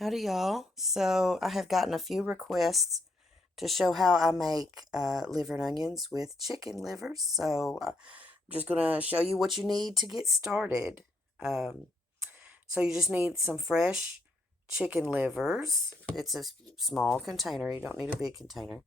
Howdy, y'all. So, I have gotten a few requests to show how I make liver and onions with chicken livers. I'm just going to show you what you need to get started. Um, you just need some fresh chicken livers. It's a small container, you don't need a big container.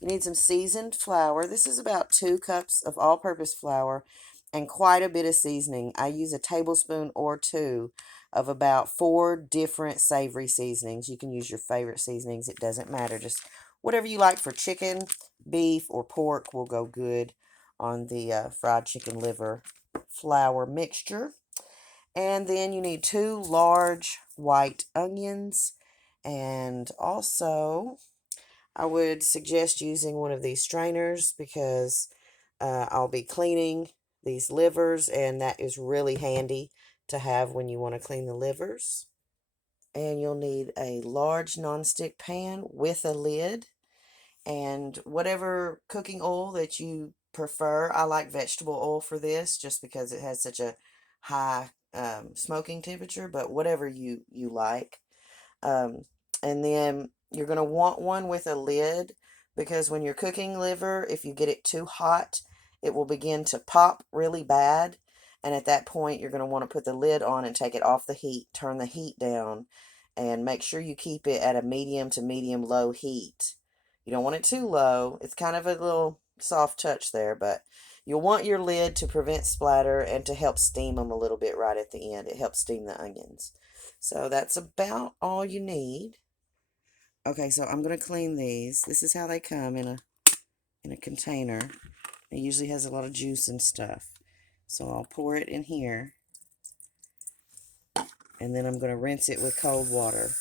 You need some seasoned flour. This is about 2 cups of all purpose flour and quite a bit of seasoning. I use a tablespoon or two of about 4 different savory seasonings. You can use your favorite seasonings, it doesn't matter. Just whatever you like for chicken, beef, or pork will go good on the fried chicken liver flour mixture. And then you need 2 large white onions, and also I would suggest using one of these strainers because I'll be cleaning these livers, and that is really handy to have when you want to clean the livers. And you'll need a large nonstick pan with a lid and whatever cooking oil that you prefer. I like vegetable oil for this just because it has such a high smoking temperature, but whatever you like. Um, and then you're going to want one with a lid because when you're cooking liver, if you get it too hot, it will begin to pop really bad. And at that point, you're going to want to put the lid on and take it off the heat, turn the heat down, and make sure you keep it at a medium to medium low heat. You don't want it too low. It's kind of a little soft touch there, but you'll want your lid to prevent splatter and to help steam them a little bit right at the end. It helps steam the onions. So that's about all you need. Okay, so I'm gonna clean these. This is how they come in a container. It usually has a lot of juice and stuff. So I'll pour it in here, and then I'm gonna rinse it with cold water.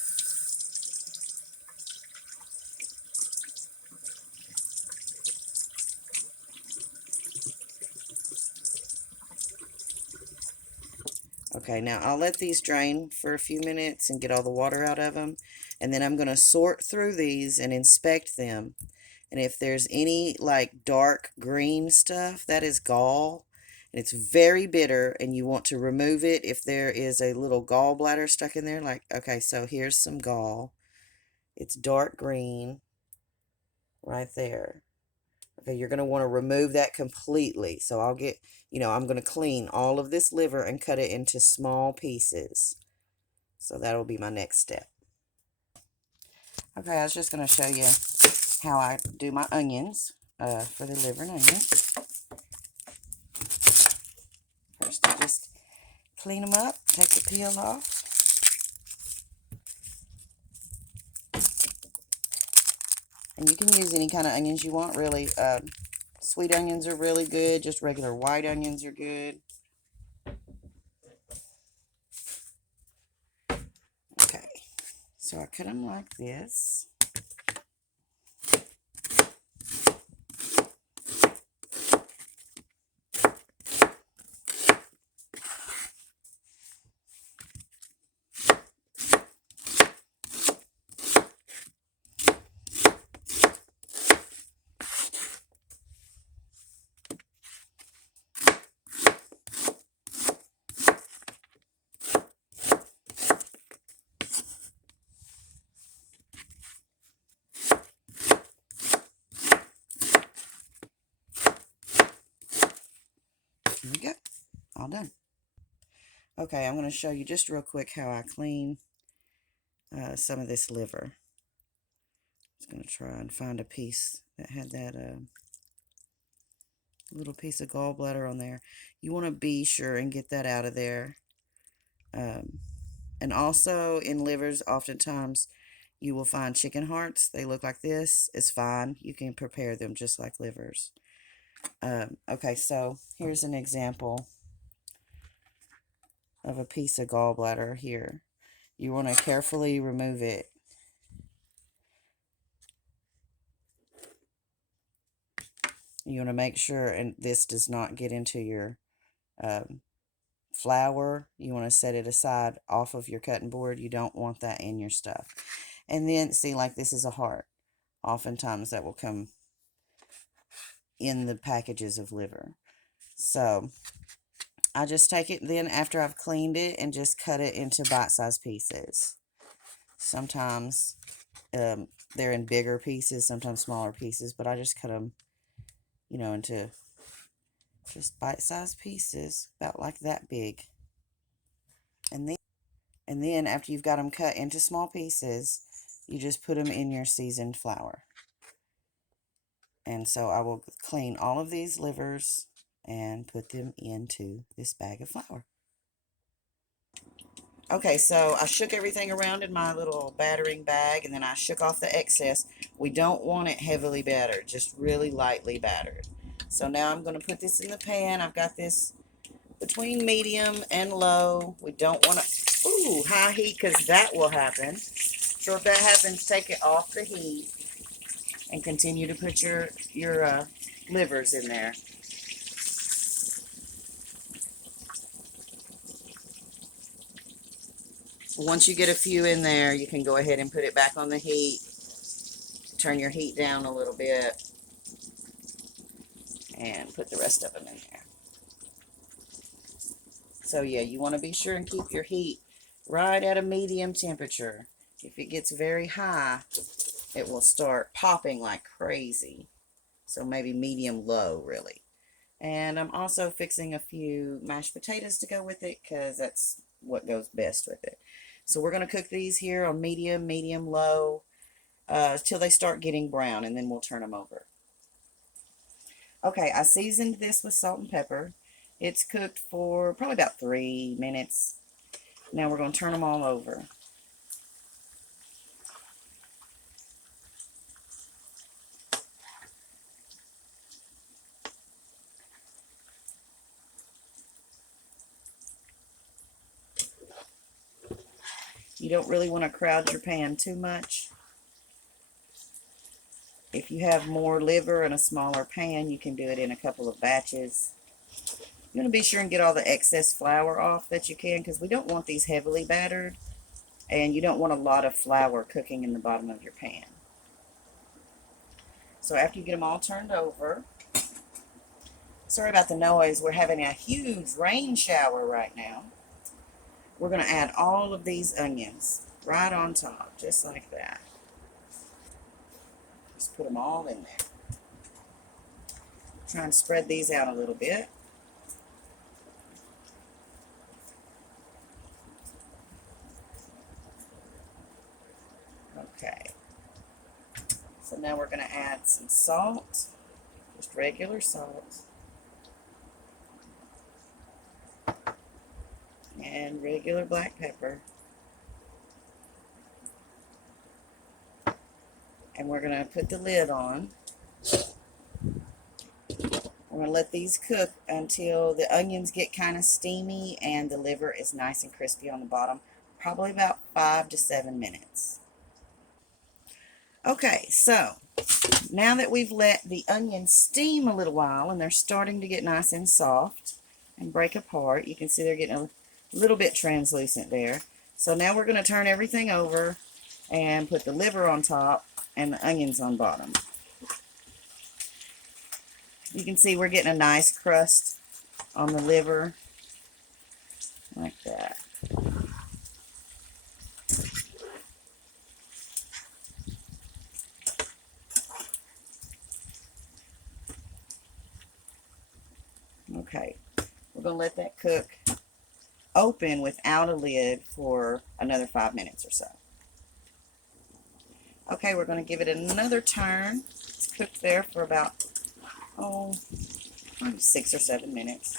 Okay, now I'll let these drain for a few minutes and get all the water out of them, and then I'm gonna sort through these and inspect them. And if there's any like dark green stuff, that is gall. And it's very bitter, and you want to remove it if there is a little gallbladder stuck in there. Like, okay, so here's some gall. It's dark green right there. Okay, you're going to want to remove that completely. So I'm going to clean all of this liver and cut it into small pieces. So that'll be my next step. Okay, I was just going to show you how I do my onions for the liver and onions. First, I just clean them up, take the peel off. And you can use any kind of onions you want, really. Sweet onions are really good. Just regular white onions are good. Okay, so I cut them like this. There we go, all done. Okay, I'm going to show you just real quick how I clean some of this liver. I was going to try and find a piece that had that little piece of gallbladder on there. You want to be sure and get that out of there. And also in livers, oftentimes you will find chicken hearts. They look like this. It's fine. You can prepare them just like livers. Okay, so here's an example of a piece of gallbladder here. You want to carefully remove it. You want to make sure and this does not get into your flour. You want to set it aside off of your cutting board. You don't want that in your stuff. And then, see, like this is a heart. Oftentimes that will come in the packages of liver. So I just take it then after I've cleaned it and just cut it into bite-sized pieces. Sometimes they're in bigger pieces, sometimes smaller pieces, but I just cut them, into just bite-sized pieces, about like that big. And then after you've got them cut into small pieces, you just put them in your seasoned flour. And so I will clean all of these livers and put them into this bag of flour. Okay, so I shook everything around in my little battering bag, and then I shook off the excess. We don't want it heavily battered, just really lightly battered. So now I'm going to put this in the pan. I've got this between medium and low. We don't want to, high heat, because that will happen. So if that happens, take it off the heat and continue to put your livers in there. Once you get a few in there, you can go ahead and put it back on the heat. Turn your heat down a little bit and put the rest of them in there. So yeah, you want to be sure and keep your heat right at a medium temperature. If it gets very high, it will start popping like crazy. So maybe medium low, really. And I'm also fixing a few mashed potatoes to go with it, because that's what goes best with it. So we're going to cook these here on medium, low, till they start getting brown, and then we'll turn them over. Okay, I seasoned this with salt and pepper. It's cooked for probably about 3 minutes. Now we're going to turn them all over. You don't really want to crowd your pan too much. If you have more liver in a smaller pan, you can do it in a couple of batches. You want to be sure and get all the excess flour off that you can, because we don't want these heavily battered, and you don't want a lot of flour cooking in the bottom of your pan. So after you get them all turned over, sorry about the noise, we're having a huge rain shower right now. We're going to add all of these onions right on top, just like that. Just put them all in there. Try and spread these out a little bit. Okay. So now we're going to add some salt, just regular salt, and regular black pepper. And we're going to put the lid on. We're going to let these cook until the onions get kind of steamy and the liver is nice and crispy on the bottom. Probably about 5 to 7 minutes. Okay, so now that we've let the onions steam a little while and they're starting to get nice and soft and break apart, you can see they're getting a little bit translucent there. So now we're going to turn everything over and put the liver on top and the onions on bottom. You can see we're getting a nice crust on the liver, like that. Okay, we're going to let that cook open without a lid for another 5 minutes or so. Okay, we're going to give it another turn. It's cooked there for about, maybe 6 or 7 minutes.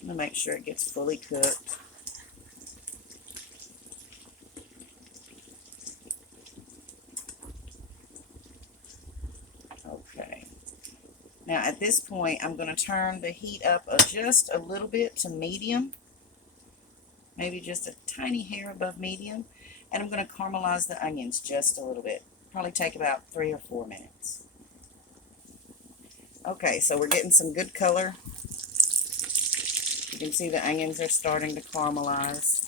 I'm going to make sure it gets fully cooked. Okay. Now at this point, I'm going to turn the heat up just a little bit to medium. Maybe just a tiny hair above medium. And I'm going to caramelize the onions just a little bit. Probably take about 3 or 4 minutes. Okay, so we're getting some good color. You can see the onions are starting to caramelize.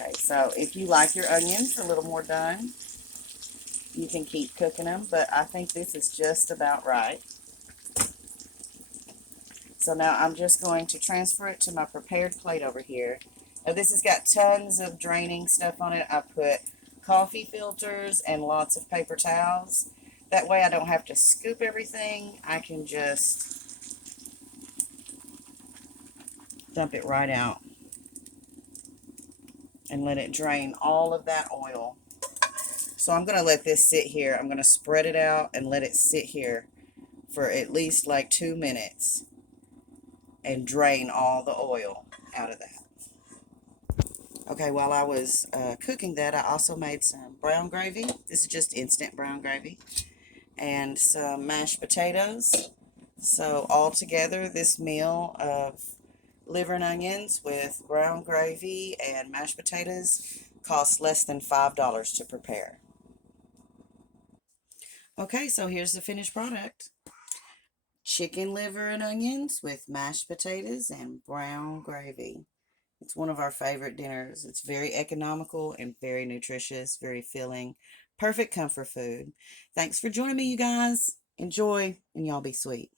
Okay, so if you like your onions a little more done, you can keep cooking them, but I think this is just about right. So now I'm just going to transfer it to my prepared plate over here. Now this has got tons of draining stuff on it. I put coffee filters and lots of paper towels. That way I don't have to scoop everything. I can just dump it right out and let it drain all of that oil. So I'm going to let this sit here. I'm going to spread it out and let it sit here for at least like 2 minutes and drain all the oil out of that. Okay, while I was cooking that, I also made some brown gravy. This is just instant brown gravy. And some mashed potatoes. So all together, this meal of liver and onions with brown gravy and mashed potatoes costs less than $5 to prepare. Okay, so here's the finished product. Chicken liver and onions with mashed potatoes and brown gravy. It's one of our favorite dinners. It's very economical and very nutritious, very filling. Perfect comfort food. Thanks for joining me, you guys. Enjoy, and y'all be sweet.